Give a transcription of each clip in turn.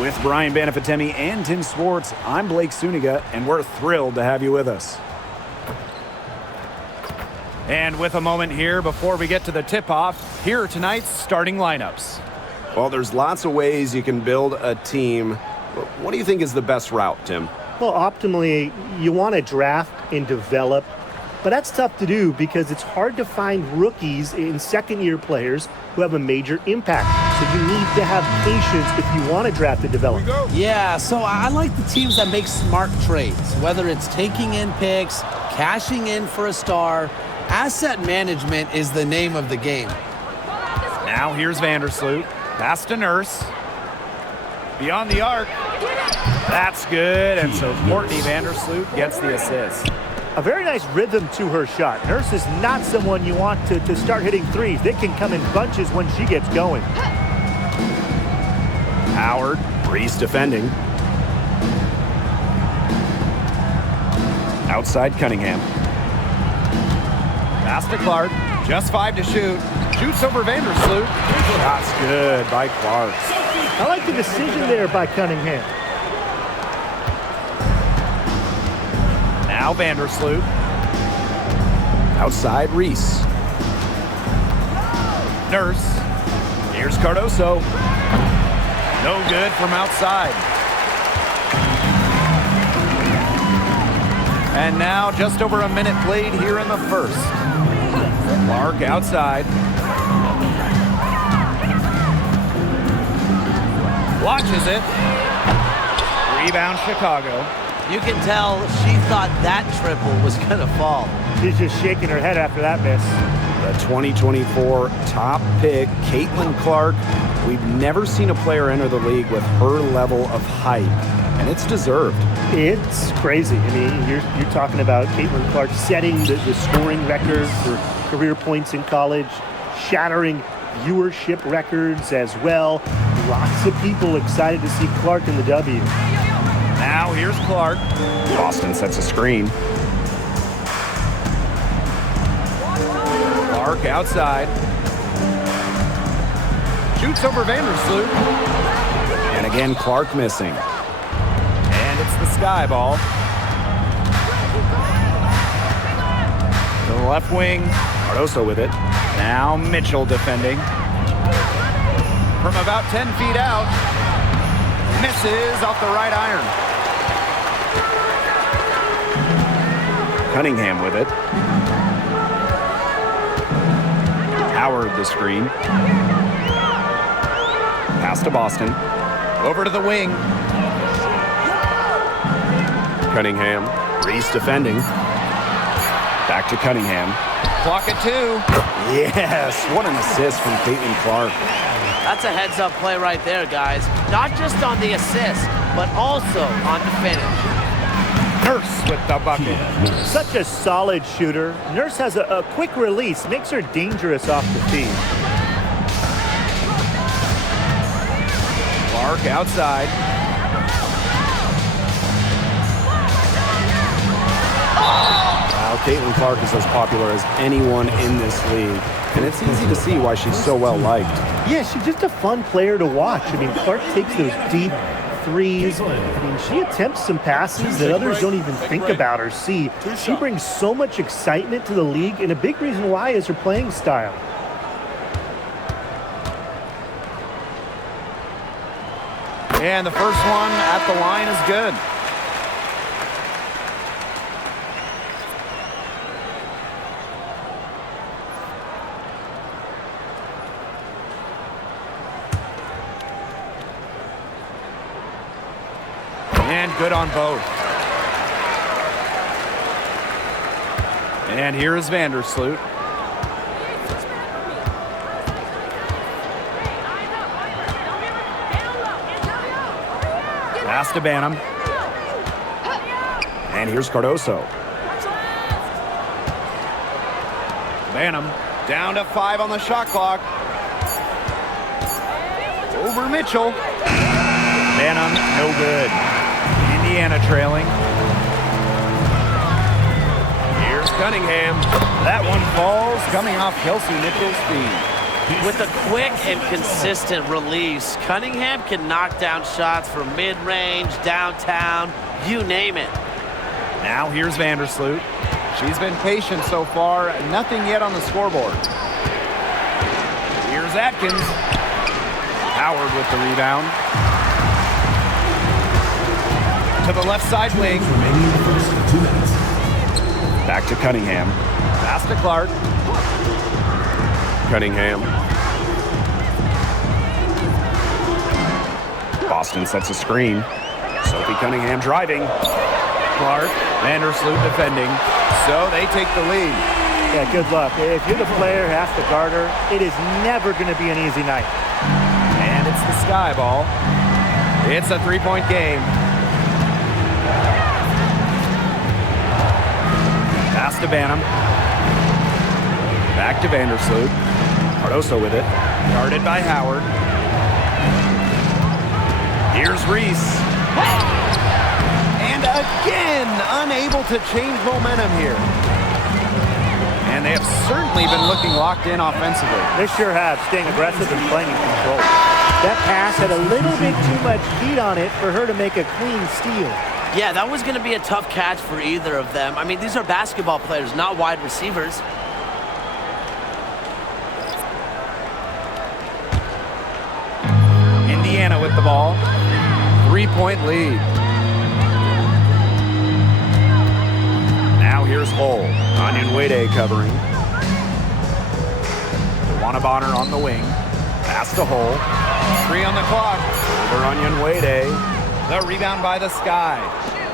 With Brian Banafitemi and Tim Swartz, I'm Blake Suniga, and we're thrilled to have you with us. And with a moment here before we get to the tip-off, here are tonight's starting lineups. Well, there's lots of ways you can build a team. What do you think is the best route, Tim? Well, optimally, you want to draft and develop, but that's tough to do because it's hard to find rookies and second-year players who have a major impact. So you need to have patience if you want to draft and develop. Yeah, so I like the teams that make smart trades, whether it's taking in picks, cashing in for a star. Asset management is the name of the game. Now here's Vandersloot. Pass to Nurse. Beyond the arc. That's good, and so Courtney Vandersloot gets the assist. A very nice rhythm to her shot. Nurse is not someone you want to start hitting threes. They can come in bunches when she gets going. Howard, Reese defending. Outside Cunningham. Pass to Clark. Just 5 to shoot. Shoots over Vandersloot. Shot's good by Clark. I like the decision there by Cunningham. Now Vandersloot. Outside Reese. Nurse. Here's Cardoso. No good from outside. And now just over a minute played here in the first. Clark outside. Watches it. Rebound Chicago. You can tell she thought that triple was going to fall. She's just shaking her head after that miss. The 2024 top pick, Caitlin Clark. We've never seen a player enter the league with her level of hype, and it's deserved. It's crazy. I mean, you're talking about Caitlin Clark setting the scoring record for career points in college, shattering viewership records as well. Lots of people excited to see Clark in the W. Now here's Clark. Boston sets a screen. Clark outside. Shoots over Vandersloot. And again, Clark missing. And it's the sky ball. To the left wing. Cardoso with it. Now Mitchell defending. From about 10 feet out. Misses off the right iron. Cunningham with it. Howard the screen. Pass to Boston. Over to the wing. Cunningham. Reese defending. Back to Cunningham. Clock at 2. Yes, what an assist from Caitlin Clark. That's a heads-up play right there, guys. Not just on the assist, but also on the finish. Nurse with the bucket. Such a solid shooter. Nurse has a quick release, makes her dangerous off the feed. Clark outside. Wow, Caitlin Clark is as popular as anyone in this league, and it's easy to see why she's so well liked. Yeah, she's just a fun player to watch. I mean, Clark takes those deep threes. I mean, she attempts some passes that others don't even think about or see. She brings so much excitement to the league, and a big reason why is her playing style. And the first one at the line is good. And good on both. And here is Vandersloot. Pass to Banham. And here's Cardoso. Banham down to 5 on the shot clock. Over Mitchell. Banham, no good. Indiana trailing. Here's Cunningham. That one falls, coming off Kelsey Mitchell's feed. With a quick and consistent release, Cunningham can knock down shots from mid-range, downtown, you name it. Now here's Vandersloot. She's been patient so far. Nothing yet on the scoreboard. Here's Atkins. Howard with the rebound. To the left side wing. Back to Cunningham. Pass to Clark. Cunningham. Boston sets a screen. Sophie Cunningham driving. Clark. Vandersloot defending. So they take the lead. Yeah, good luck. If you're the player who has to guard her, it is never going to be an easy night. And it's the Sky ball. It's a three-point game. Pass to Banham. Back to Vandersloot. Cardoso with it. Guarded by Howard. Here's Reese. And again, unable to change momentum here. And they have certainly been looking locked in offensively. They sure have, staying aggressive and playing in control. That pass had a little bit too much heat on it for her to make a clean steal. Yeah, that was going to be a tough catch for either of them. I mean, these are basketball players, not wide receivers. Indiana with the ball. 3-point lead. Now here's Hull. Onion Wade covering. Dewana Bonner on the wing. Pass to Hull. 3 on the clock. Over Onion Wade. The rebound by the Sky.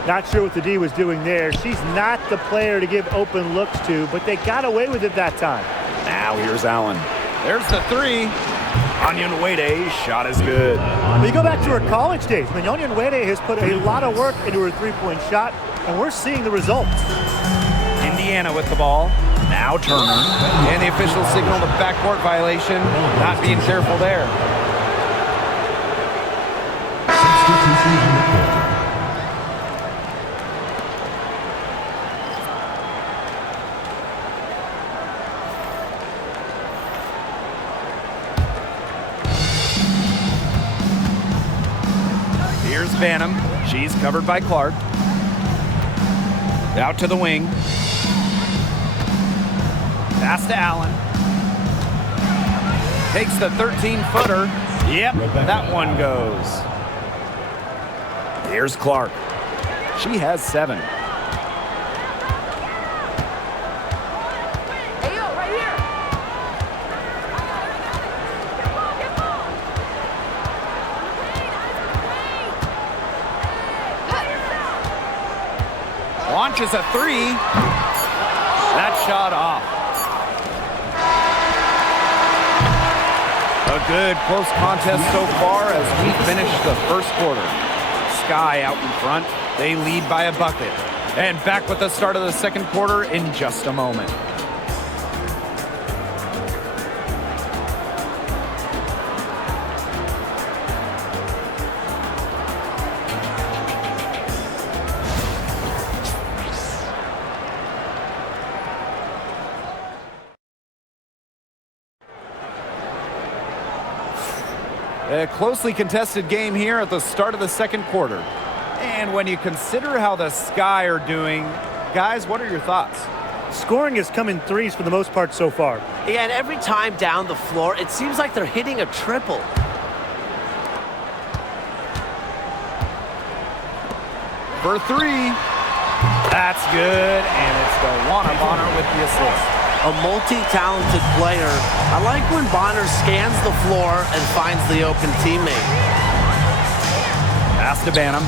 Not sure what the D was doing there. She's not the player to give open looks to, but they got away with it that time. Now here's Allen. There's the 3. Onion Wade, shot is good. When you go back to her college days, Onion Wade has put a lot of work into her three-point shot, and we're seeing the results. Indiana with the ball. Now Turner. And the official signaled a backcourt violation. Not being careful there. Here's Banham. She's covered by Clark. Out to the wing. Pass to Allen. Takes the 13-footer. Yep, that one goes. Here's Clark. She has 7. Launches a 3. That shot off. A good close contest so far as we finish the first quarter. Sky out in front. They lead by a bucket. And back with the start of the second quarter in just a moment. A closely contested game here at the start of the second quarter. And when you consider how the Sky are doing, guys, what are your thoughts? Scoring has come in threes for the most part so far. Yeah, and every time down the floor, it seems like they're hitting a triple. For 3. That's good, and it's Dewana Bonner with the assist. A multi-talented player. I like when Bonner scans the floor and finds the open teammate. Pass to Banham.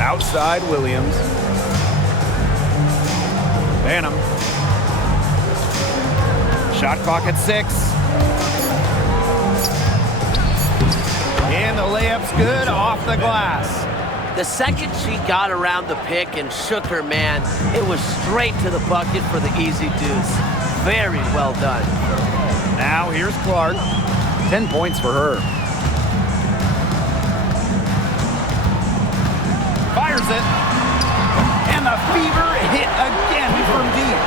Outside Williams. Banham. Shot clock at 6. And the layup's good off the glass. The second she got around the pick and shook her man, it was straight to the bucket for the easy deuce. Very well done. Now here's Clark. 10 points for her. Fires it. And the fever hit again from deep.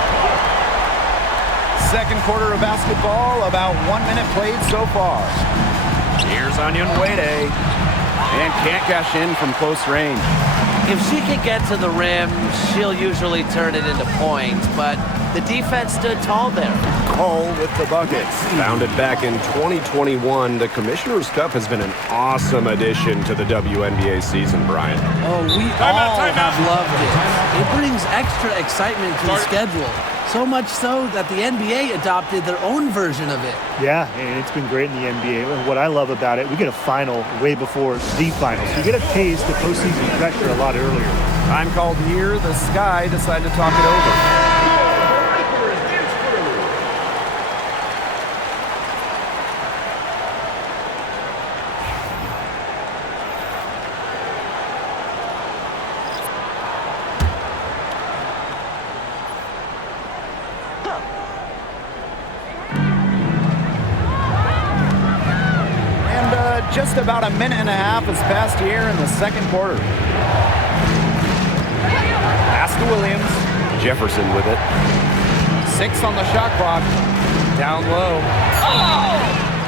second quarter of basketball, about 1 minute played so far. Here's Onion Wade. And can't cash in from close range. If she can get to the rim, she'll usually turn it into points, but the defense stood tall there. Cole with the buckets. Founded back in 2021, the Commissioner's Cup has been an awesome addition to the WNBA season, Brian. Oh, we all have loved it. It brings extra excitement to the schedule. So much so that the NBA adopted their own version of it. Yeah, and it's been great in the NBA. And what I love about it, we get a final way before the finals. You get a taste of postseason pressure a lot earlier. Time called here. The Sky decide to talk it over. Just about a minute and a half has passed here in the second quarter. Pass to Williams. Jefferson with it. 6 on the shot clock. Down low.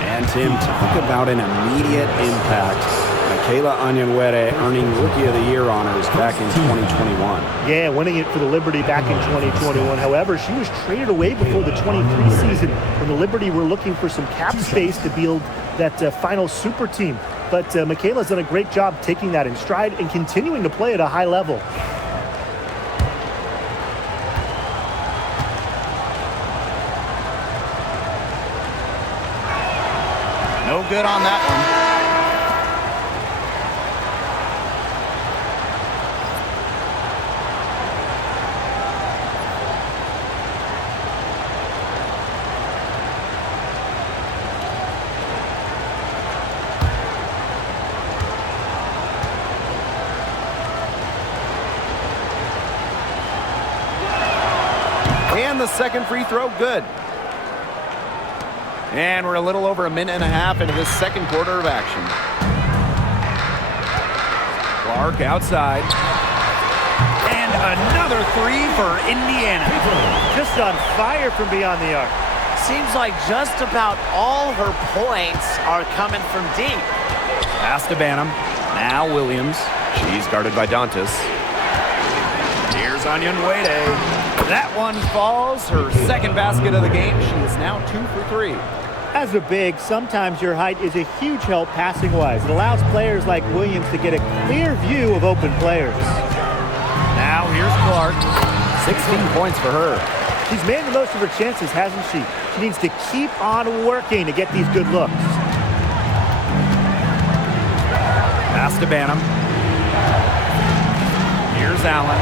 And Tim, talk about an immediate impact. Michaela Onyenwere earning Rookie of the Year honors back in 2021. Yeah, winning it for the Liberty back in 2021. However, she was traded away before the 23 season when the Liberty were looking for some cap space to build that final super team. But Michaela's done a great job taking that in stride and continuing to play at a high level. No good on that one. And the second free throw, good. And we're a little over a minute and a half into this second quarter of action. Clark outside. And another three for Indiana. Just on fire from beyond the arc. Seems like just about all her points are coming from deep. Pass to Banham. Now Williams. She's guarded by Dantas. Here's Onion Wade. That one falls. Her second basket of the game. She is now 2 for 3. As a big, sometimes your height is a huge help passing-wise. It allows players like Williams to get a clear view of open players. Now here's Clark. 16 points for her. She's made the most of her chances, hasn't she? She needs to keep on working to get these good looks. Pass to Banham. Here's Allen.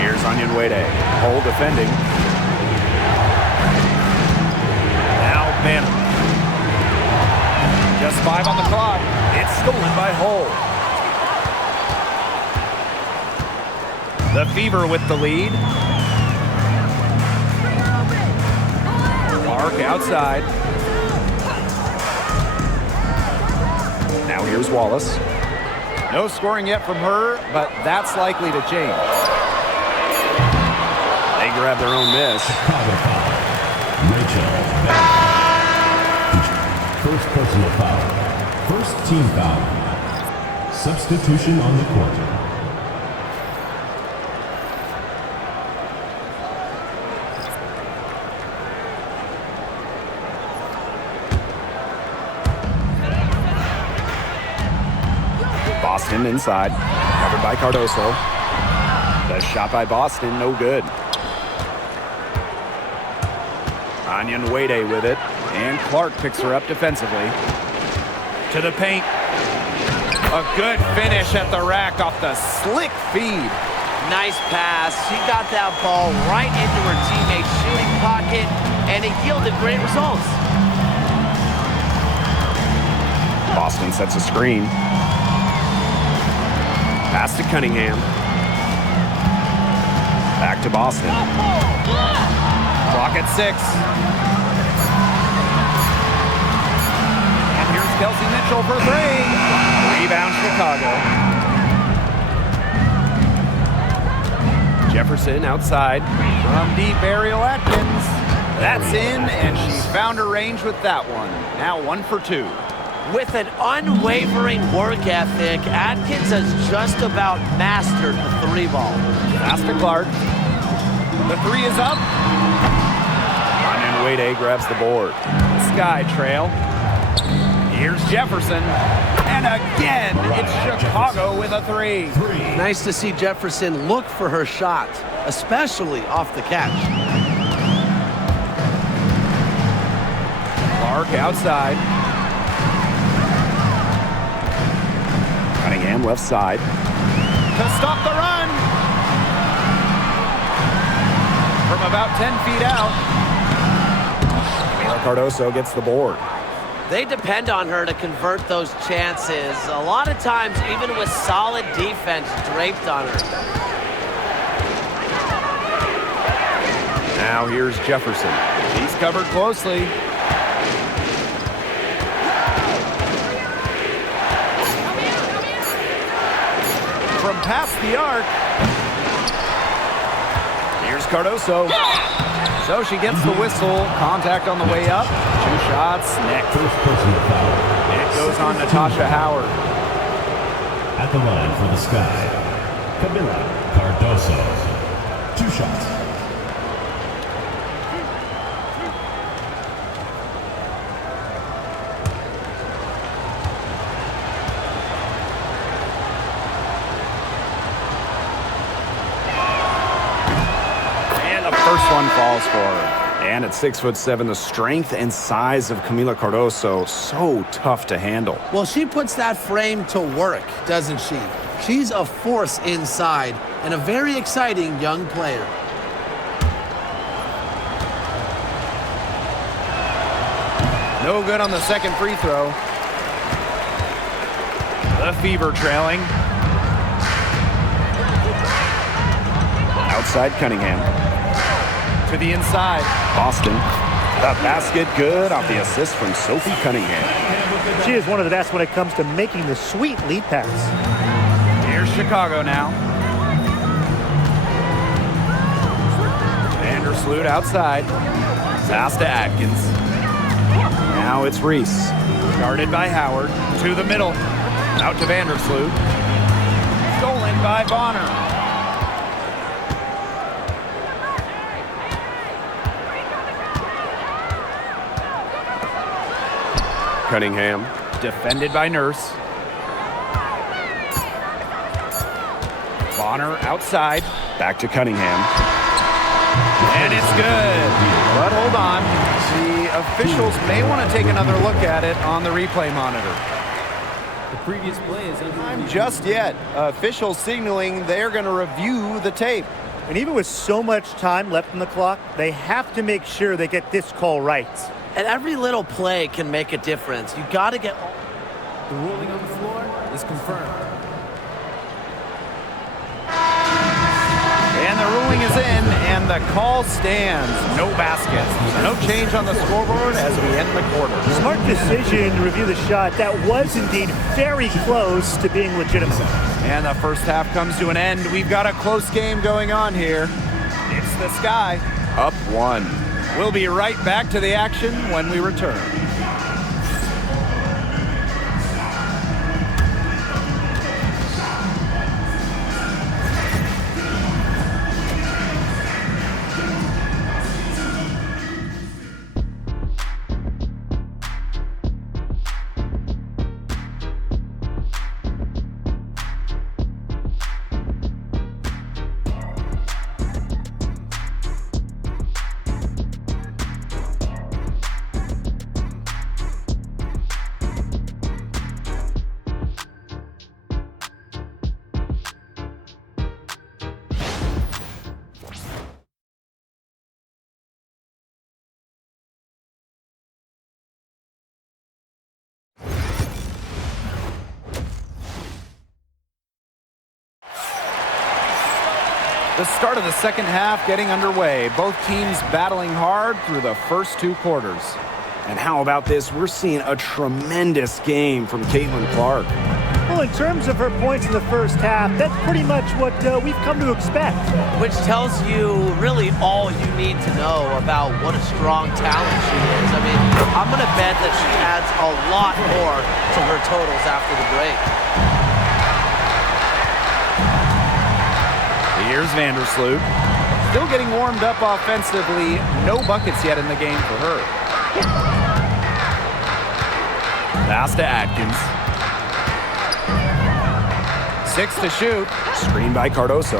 Here's Onion Wade. Hole defending. Now Banham. Just 5 on the clock. It's stolen by Hull. The Fever with the lead. Clark outside. Now here's Wallace. No scoring yet from her, but that's likely to change. They grab their own miss. Rachel. First personal foul. First team foul. Substitution on the court. Boston inside. Covered by Cardoso. The shot by Boston, no good. Onion Wade with it. And Clark picks her up defensively. To the paint. A good finish at the rack off the slick feed. Nice pass. She got that ball right into her teammate's shooting pocket, and it yielded great results. Boston sets a screen. Pass to Cunningham. Back to Boston. Clock at 6. And here's Kelsey Mitchell for 3. Rebound Chicago. Jefferson outside. From deep, Ariel Atkins. That's in, and she found her range with that one. Now 1 for 2. With an unwavering work ethic, Atkins has just about mastered the 3-ball. Pass to Clark. The 3 is up. And Wade grabs the board. Sky trail. Here's Jefferson. And again, it's Chicago with a 3. Nice to see Jefferson look for her shot, especially off the catch. Clark outside. Cunningham left side. To stop the run. From about 10 feet out. Cardoso gets the board. They depend on her to convert those chances. A lot of times, even with solid defense draped on her. Now here's Jefferson. He's covered closely. From past the arc. Here's Cardoso. So she gets the whistle. Contact on the way up. 2 shots. Next. First personal foul. It goes on Natasha Howard. At the line for the Sky, Camila Cardoso. 2 shots. First one falls for her. And at 6'7", the strength and size of Camila Cardoso, so tough to handle. Well, she puts that frame to work, doesn't she? She's a force inside and a very exciting young player. No good on the second free throw. The Fever trailing. Outside Cunningham. To the inside. Boston. The basket good off the assist from Sophie Cunningham. She is one of the best when it comes to making the sweet lead pass. Here's Chicago now. Vandersloot outside. Pass to Atkins. Now it's Reese. Guarded by Howard. To the middle. Out to Vandersloot. Stolen by Bonner. Cunningham. Defended by Nurse. Bonner outside. Back to Cunningham. And it's good. But hold on. The officials may want to take another look at it on the replay monitor. The previous play is Time just yet. Officials signaling they're going to review the tape. And even with so much time left on the clock, they have to make sure they get this call right. And every little play can make a difference. You got to get... the ruling on the floor is confirmed. And the ruling is in, and the call stands. No baskets. No change on the scoreboard as we end the quarter. Smart decision to review the shot. That was indeed very close to being legitimate. And the first half comes to an end. We've got a close game going on here. It's the Sky. Up 1. We'll be right back to the action when we return. The start of the second half getting underway. Both teams battling hard through the first 2 quarters. And how about this? We're seeing a tremendous game from Caitlin Clark. Well, Well, in terms of her points in the first half, that's pretty much what we've come to expect. Which tells you really all you need to know about what a strong talent she is. I mean, I'm going to bet that she adds a lot more to her totals after the break. Here's Vandersloot. Still getting warmed up offensively. No buckets yet in the game for her. Pass to Atkins. 6 to shoot. Screen by Cardoso.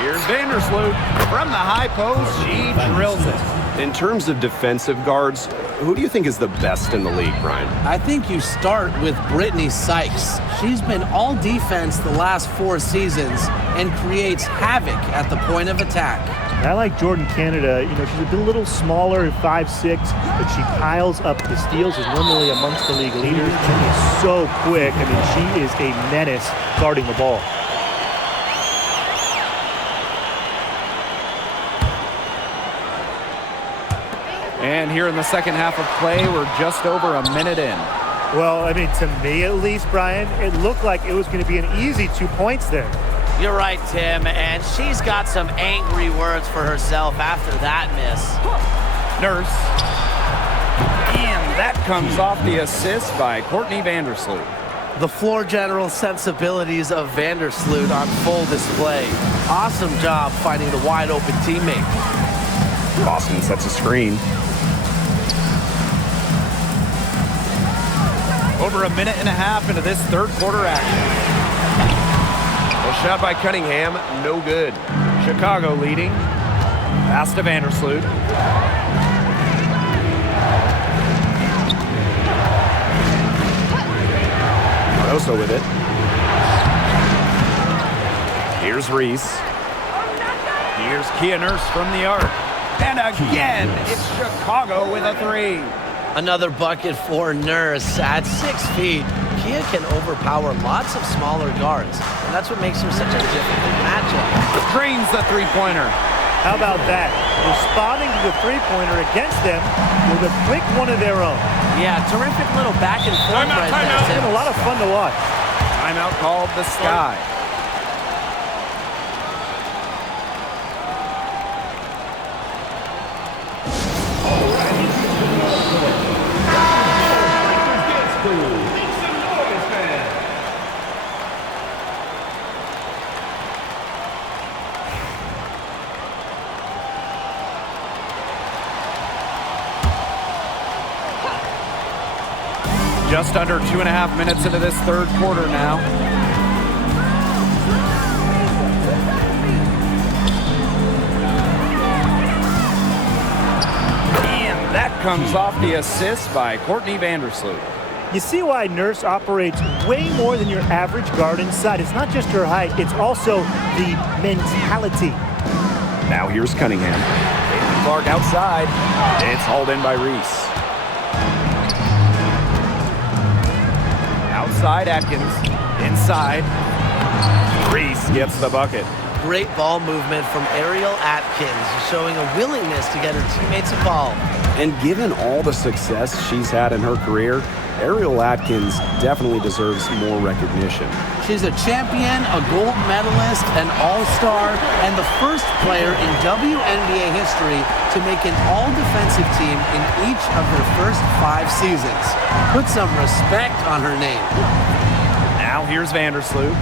Here's Vandersloot. From the high post, she drills it. In terms of defensive guards, who do you think is the best in the league, Brian? I think you start with Brittany Sykes. She's been all defense the last 4 seasons and creates havoc at the point of attack. I like Jordan Canada. You know, she's a little smaller, 5'6", but she piles up the steals, is normally amongst the league leaders. She is so quick. I mean, she is a menace guarding the ball. And here in the second half of play, we're just over a minute in. Well, I mean, to me at least, Brian, it looked like it was going to be an easy 2 points there. You're right, Tim, and she's got some angry words for herself after that miss. Nurse. And that comes off the assist by Courtney Vandersloot. The floor general sensibilities of Vandersloot on full display. Awesome job finding the wide open teammate. Boston sets a screen. Over a minute and a half into this third quarter action. A shot by Cunningham, no good. Chicago leading. Pass to Vandersloot. Cardoso with it. Here's Reese. Here's Kia Nurse from the arc. And again, it's Chicago with a 3. Another bucket for Nurse. At 6 feet, Kia can overpower lots of smaller guards, and that's what makes her such a difficult matchup. Drains the three-pointer. How about that? Responding to the three-pointer against them with a quick one of their own. Yeah, terrific little back and forth right there. It's been a lot of fun to watch. Timeout called the Sky. Just under 2.5 minutes into this third quarter now. And that comes off the assist by Courtney Vandersloot. You see why Nurse operates way more than your average guard inside. It's not just her height, it's also the mentality. Now here's Cunningham. Caitlin Clark outside. It's hauled in by Reese. Outside Atkins. Inside. Reese gets the bucket. Great ball movement from Ariel Atkins, showing a willingness to get her teammates involved. And given all the success she's had in her career, Ariel Atkins definitely deserves more recognition. She's a champion, a gold medalist, an all-star, and the first player in WNBA history to make an all-defensive team in each of her first 5 seasons. Put some respect on her name. Now here's Vandersloot.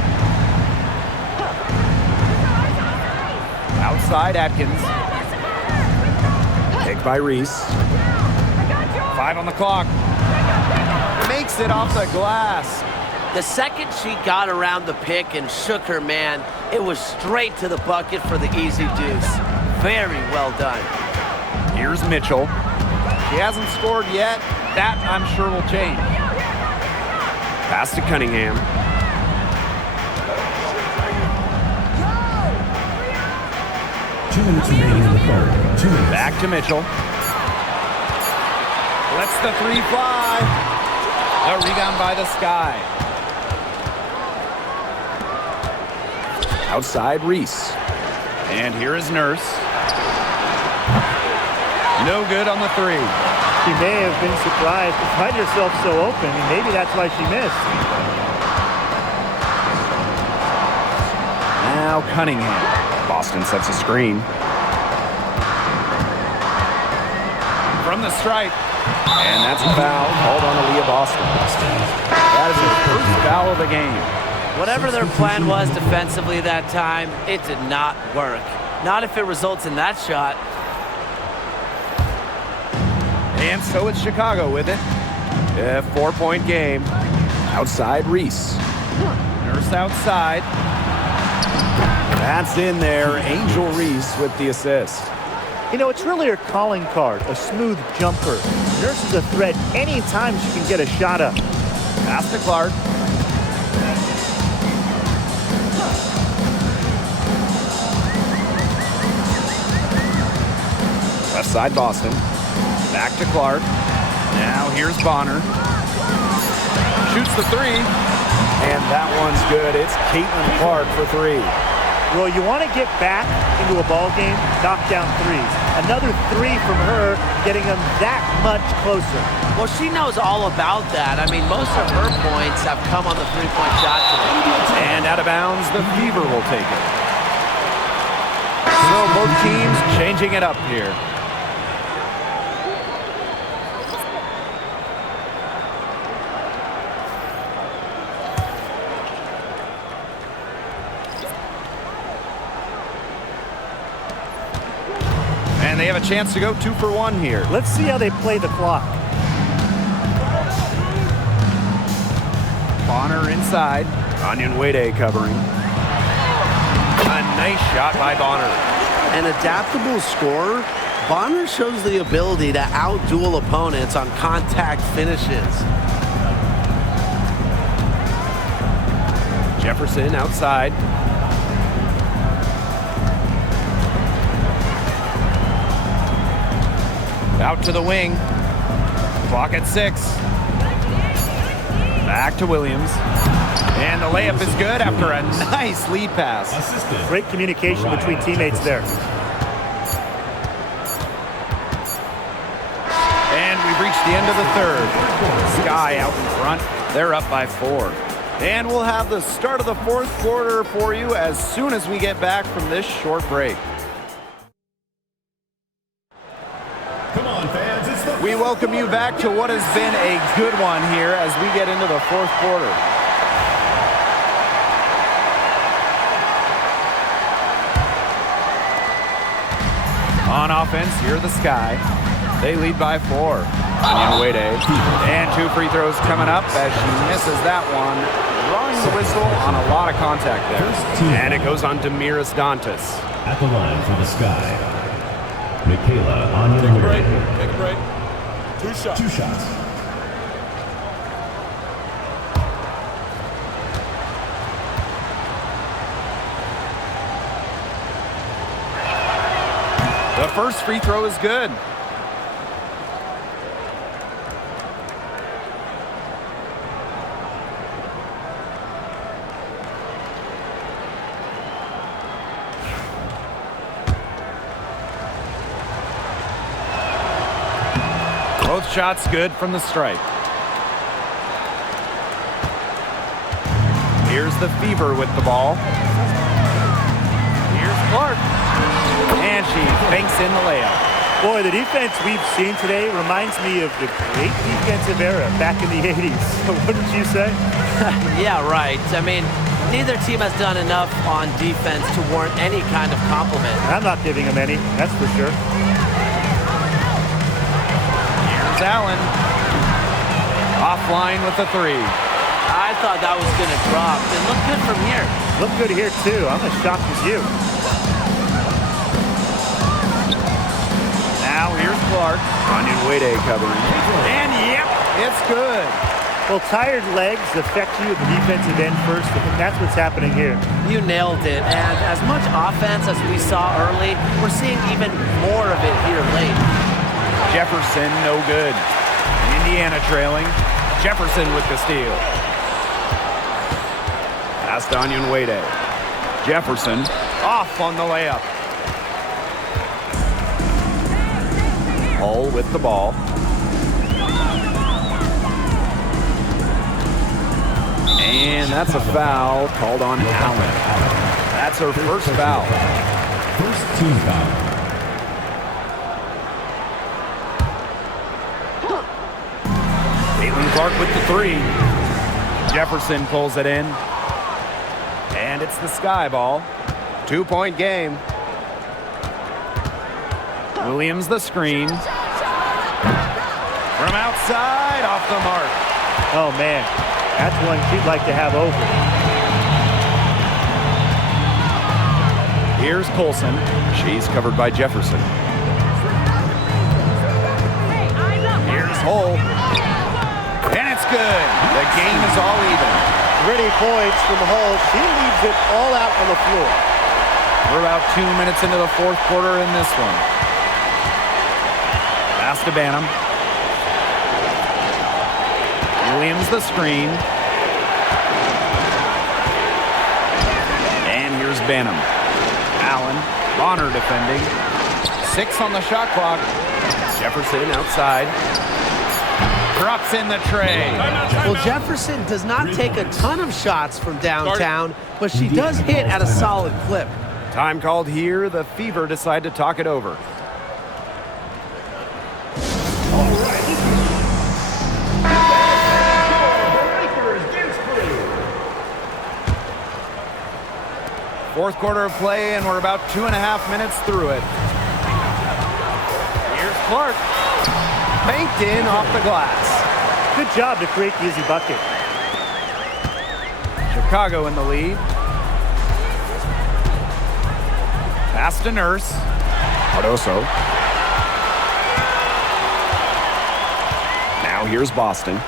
Outside Atkins. Picked by Reese. 5 on the clock. Makes it off the glass. The second she got around the pick and shook her man, it was straight to the bucket for the easy deuce. Very well done. Here's Mitchell. She hasn't scored yet. That, I'm sure, will change. Pass to Cunningham. Two minutes remaining in the third. 2 minutes. Back to Mitchell. Lets the 3 fly. A rebound by the Sky. Outside Reese. And here is Nurse. No good on the 3. She may have been surprised to find herself so open, and maybe that's why she missed. Now Cunningham. Boston sets a screen. From the stripe. And that's a foul called on Aaliyah Boston. That is her first foul of the game. Whatever their plan was defensively that time, it did not work. Not if it results in that shot. And so it's Chicago with it. A 4-point game. Outside Reese. Nurse outside. That's in there. Angel Reese with the assist. You know, it's really her calling card, a smooth jumper. Nurse is a threat anytime she can get a shot up. Pass to Clark. Left side Boston. Back to Clark. Now here's Bonner. Shoots the three. And that one's good. It's Caitlin Clark for three. Well, you want to get back into a ball game, knock down threes. Another three from her, getting them that much closer. Well, she knows all about that. I mean, most of her points have come on the three-point shot today. And out of bounds, the Fever will take it. So both teams changing it up here. And they have a chance to go 2 for 1 here. Let's see how they play the clock. Bonner inside. Onion Wade covering. A nice shot by Bonner. An adaptable scorer, Bonner shows the ability to outduel opponents on contact finishes. Jefferson outside. Out to the wing. Clock at 6. Back to Williams. And the layup is good after a nice lead pass. Great communication between teammates there. And we've reached the end of the third. Sky out in front. They're up by 4. And we'll have the start of the fourth quarter for you as soon as we get back from this short break. We welcome you back to what has been a good one here as we get into the fourth quarter. On offense, here are the Sky. They lead by 4. Onion Wade. And 2 free throws coming up as she misses that one. Drawing the whistle on a lot of contact there. And it goes on to Miras Dantas. At the line for the Sky, Michaela Onion Wade. Take a break. 2 shots. 2 shots. The first free throw is good. Both shots good from the stripe. Here's the Fever with the ball. Here's Clark. And she banks in the layup. Boy, the defense we've seen today reminds me of the great defensive era back in the 80s. Wouldn't you say? Yeah, right. I mean, neither team has done enough on defense to warrant any kind of compliment. I'm not giving them any, that's for sure. Here's Allen. Offline with the 3. I thought that was going to drop. It looked good from here. Look good here, too. I'm as shocked as you. Now here's Clark. Onion Wade covering. And yep, it's good. Well, tired legs affect you at the defensive end first. I think that's what's happening here. You nailed it. And as much offense as we saw early, we're seeing even more of it here late. Jefferson, no good. Indiana trailing. Jefferson with the steal. Pass to Onion Wade. Jefferson off on the layup. Hull with the ball. that's a foul called on Allen. That's her first foul. First team foul. Caitlin Clark with the three. Jefferson pulls it in. And it's the Sky ball. 2-point game. Williams the screen. From outside, off the mark. Oh, man. That's one she'd like to have over. Here's Colson. She's covered by Jefferson. Here's Hull. And it's good. The game is all even. Pretty points from Hull. She leaves it all out on the floor. We're about 2 minutes into the fourth quarter in this one. Pass to Banham. Williams the screen. And here's Banham. Allen. Bonner defending. 6 on the shot clock. Jefferson outside. Drops in the tray. Well, Jefferson does not take a ton of shots from downtown, but she does hit at a solid clip. Time called here. The Fever decide to talk it over. Fourth quarter of play, and we're about 2.5 minutes through it. Here's Clark. Banked in off the glass. Good job to create the easy bucket. Chicago in the lead. Pass to Nurse. Cardoso. Now here's Boston.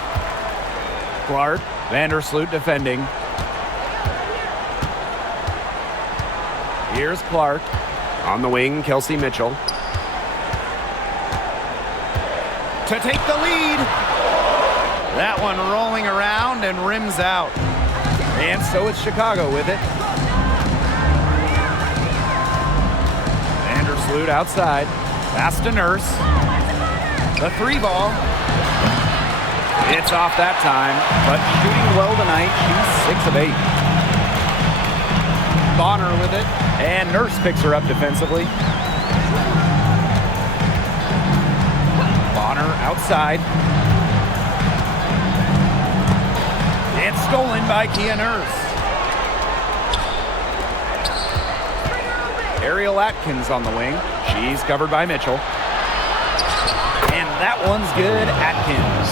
Clark. Vandersloot defending. Here's Clark. On the wing, Kelsey Mitchell. To take the lead. That one rolling around and rims out. And so it's Chicago with it. Vandersloot outside. Pass to Nurse. The 3 ball. It's off that time, but shooting well tonight. She's 6 of 8. Bonner with it, and Nurse picks her up defensively. Bonner outside. It's stolen by Kia Nurse. Ariel Atkins on the wing. She's covered by Mitchell. And that one's good. Atkins.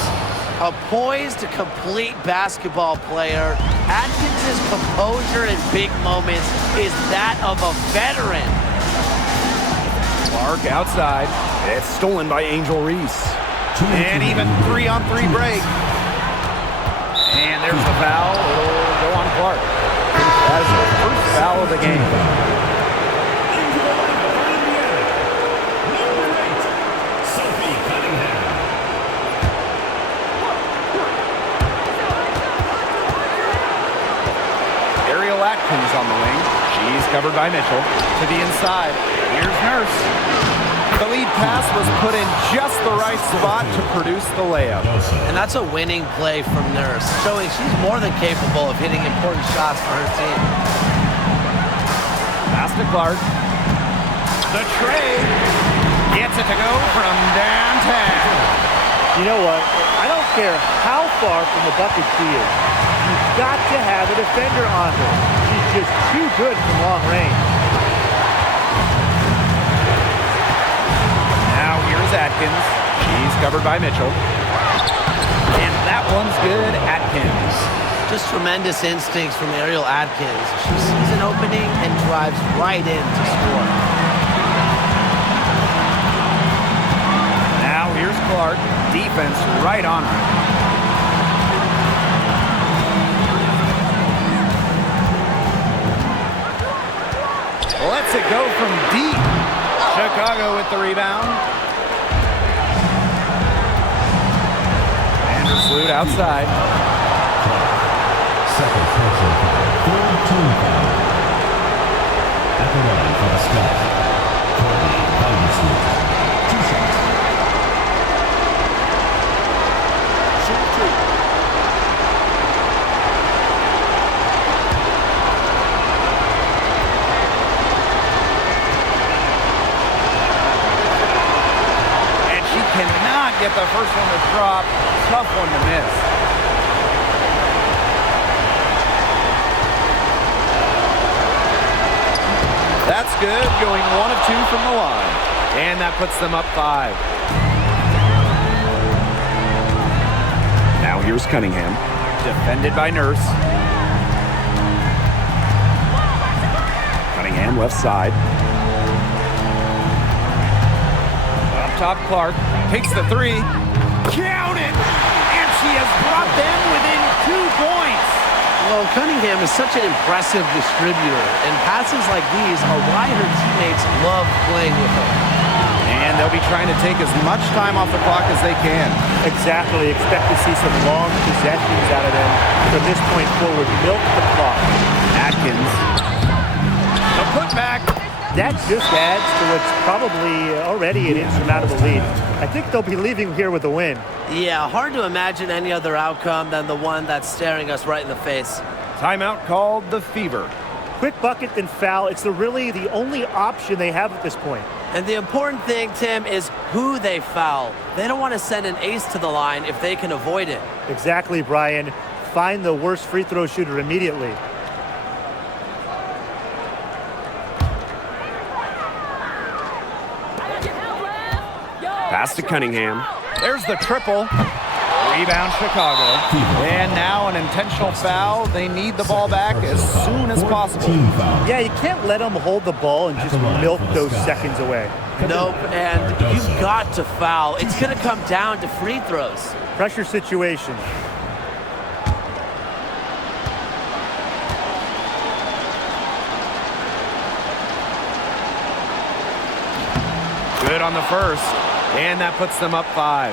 A poised, complete basketball player. Atkins' composure in big moments is that of a veteran. Clark outside. It's stolen by Angel Reese. And even 3-on-3 break. And there's the foul. It'll go on Clark. That is the first foul of the game. Ariel Atkins on the wing. She's covered by Mitchell. To the inside. Here's Nurse. The lead pass was put in just the right spot to produce the layup. And that's a winning play from Nurse, showing she's more than capable of hitting important shots for her team. Pass to Clark. The tray gets it to go from downtown. You know what? I don't care how far from the bucket she is. You've got to have a defender on her. She's just too good from long range. Now here's Atkins. She's covered by Mitchell. And that one's good. Atkins. Just tremendous instincts from Ariel Atkins. She sees an opening and drives right in to score. Now here's Clark. Defense right on her. Lets it go from deep. Chicago with the rebound. Vandersloot outside. Second personal foul. 4-2 foul. At the line for the Sky. Courtney Vandersloot. 2 shots. Shoot 2. the first one to drop. Tough one to miss. That's good, going 1 of 2 from the line. And that puts them up 5. Now here's Cunningham. Defended by Nurse. Cunningham left side. Up top, Clark takes the 3. Count it! And she has brought them within 2 points. Well, Cunningham is such an impressive distributor, and passes like these are why her teammates love playing with her. And they'll be trying to take as much time off the clock as they can. Exactly. Expect to see some long possessions out of them from this point forward. Milk the clock. Atkins. The putback. That just adds to what's probably already an insurmountable lead. I think they'll be leaving here with a win. Yeah, hard to imagine any other outcome than the one that's staring us right in the face. Timeout called the Fever. Quick bucket, then foul. It's really the only option they have at this point. And the important thing, Tim, is who they foul. They don't want to send an ace to the line if they can avoid it. Exactly, Brian. Find the worst free throw shooter immediately. Pass to Cunningham. There's the triple. Rebound, Chicago. And now an intentional foul. They need the ball back as soon as possible. Yeah, you can't let them hold the ball and just milk those seconds away. Nope, and you've got to foul. It's going to come down to free throws. Pressure situation. Good on the first. And that puts them up 5.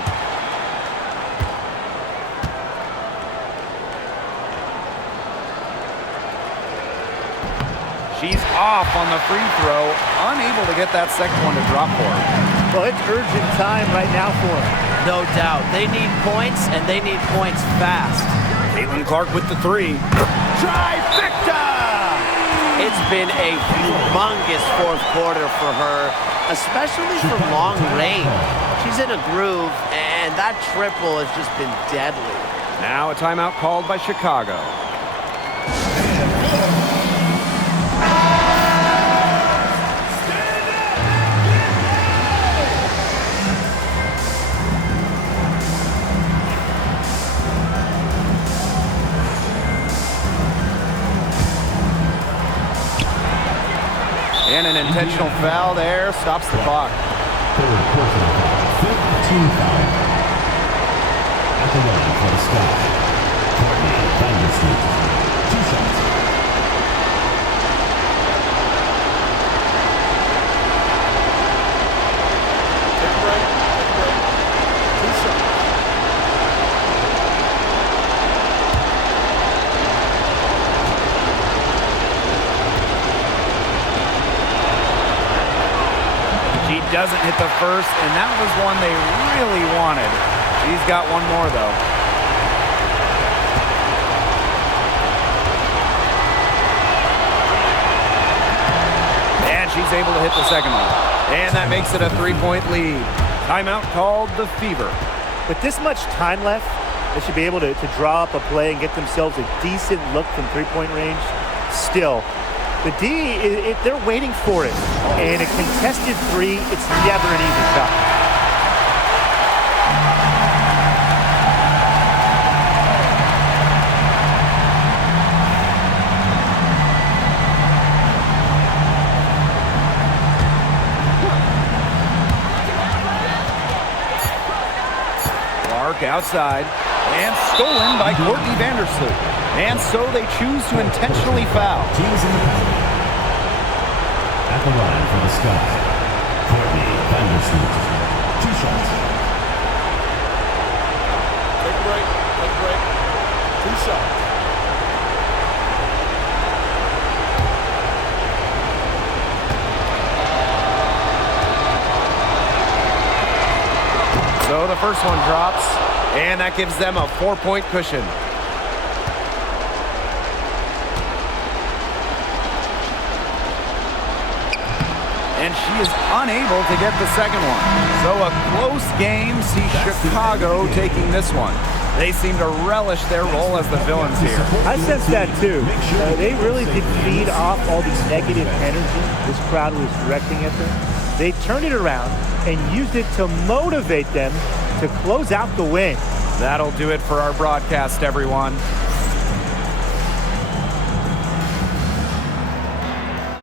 She's off on the free throw, unable to get that second one to drop for her. Well, it's urgent time right now for them. No doubt. They need points, and they need points fast. Caitlin Clark with the 3. Trifecta! It's been a humongous fourth quarter for her, especially from long range. She's in a groove, and that triple has just been deadly. Now a timeout called by Chicago. And an intentional foul there stops the clock. Third personal foul. 5th team foul. At the line for the Sky. Courtney Vandersloot. 2 shots. Take a break. 2 shots. She doesn't hit the first, and that was one they really wanted. She's got one more, though. And she's able to hit the second one. And that makes it a 3-point lead. Timeout called the Fever. With this much time left, they should be able to draw up a play and get themselves a decent look from three-point range. Still, the D, they're waiting for it. And a contested 3, it's never an easy shot. Clark outside. And stolen by Courtney Vandersloot. And so they choose to intentionally foul. Teams in the pattern. At the line for the Sky. Courtney Vandersloot. 2 shots. Take a break. 2 shots. So the first one drops, and that gives them a 4-point cushion. and she is unable to get the second one. So a close game sees Chicago taking this one. They seem to relish their role as the villains here. I sense that too. They really did feed off all the negative energy this crowd was directing at them. They turned it around and used it to motivate them to close out the win. That'll do it for our broadcast, everyone.